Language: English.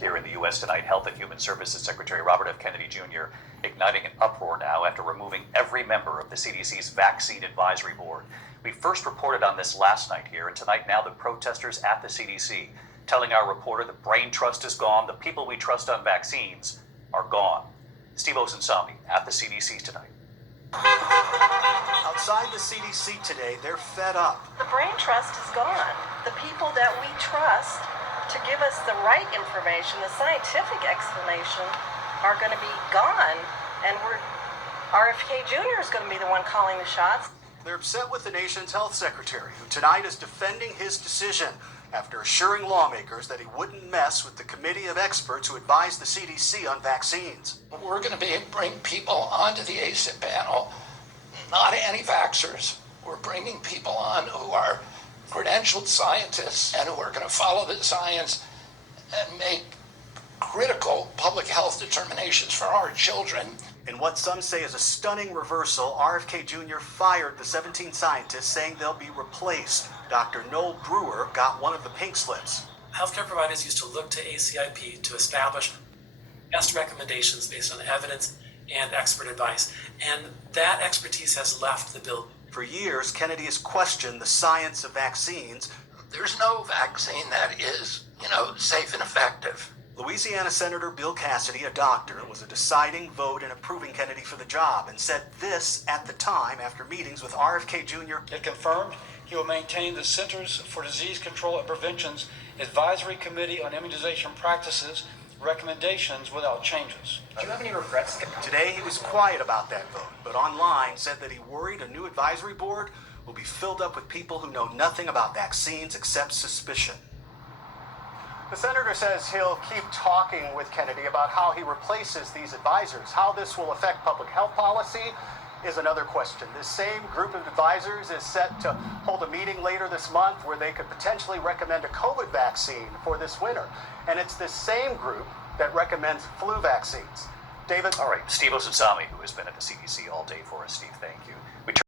Here in the U.S. tonight, Health and Human Services Secretary Robert F. Kennedy Jr. igniting an uproar now after removing every member of the CDC's Vaccine Advisory Board. We first reported on this last night here, and tonight now the protesters at the CDC telling our reporter the brain trust is gone, the people we trust on vaccines are gone. Steve Osunsami at the CDC tonight. Outside the CDC today, they're fed up. The brain trust is gone. The people that we trust to give us the right information, the scientific explanation, are going to be gone, and RFK Jr. is going to be the one calling the shots. They're upset with the nation's health secretary, who tonight is defending his decision after assuring lawmakers that he wouldn't mess with the committee of experts who advised the CDC on vaccines. We're going to bring people onto the ACIP panel, not anti-vaxxers. We're bringing people on who are credentialed scientists and who are going to follow the science and make critical public health determinations for our children. In what some say is a stunning reversal, RFK Jr. fired the 17 scientists, saying they'll be replaced. Dr. Noel Brewer got one of the pink slips. Healthcare providers used to look to ACIP to establish best recommendations based on evidence and expert advice, and that expertise has left the building. For years, Kennedy has questioned the science of vaccines. There's no vaccine that is, safe and effective. Louisiana Senator Bill Cassidy, a doctor, was a deciding vote in approving Kennedy for the job and said this at the time after meetings with RFK Jr. It confirmed he will maintain the Centers for Disease Control and Prevention's Advisory Committee on Immunization Practices recommendations without changes. Do you have any regrets? Today he was quiet about that vote, but online said that he worried a new advisory board will be filled up with people who know nothing about vaccines except suspicion. The senator says he'll keep talking with Kennedy about how he replaces these advisors. How this will affect public health policy is another question. This same group of advisors is set to hold a meeting later this month where they could potentially recommend a COVID vaccine for this winter. And it's this same group that recommends flu vaccines. David? All right, Steve Osunsami, who has been at the CDC all day for us. Steve, thank you.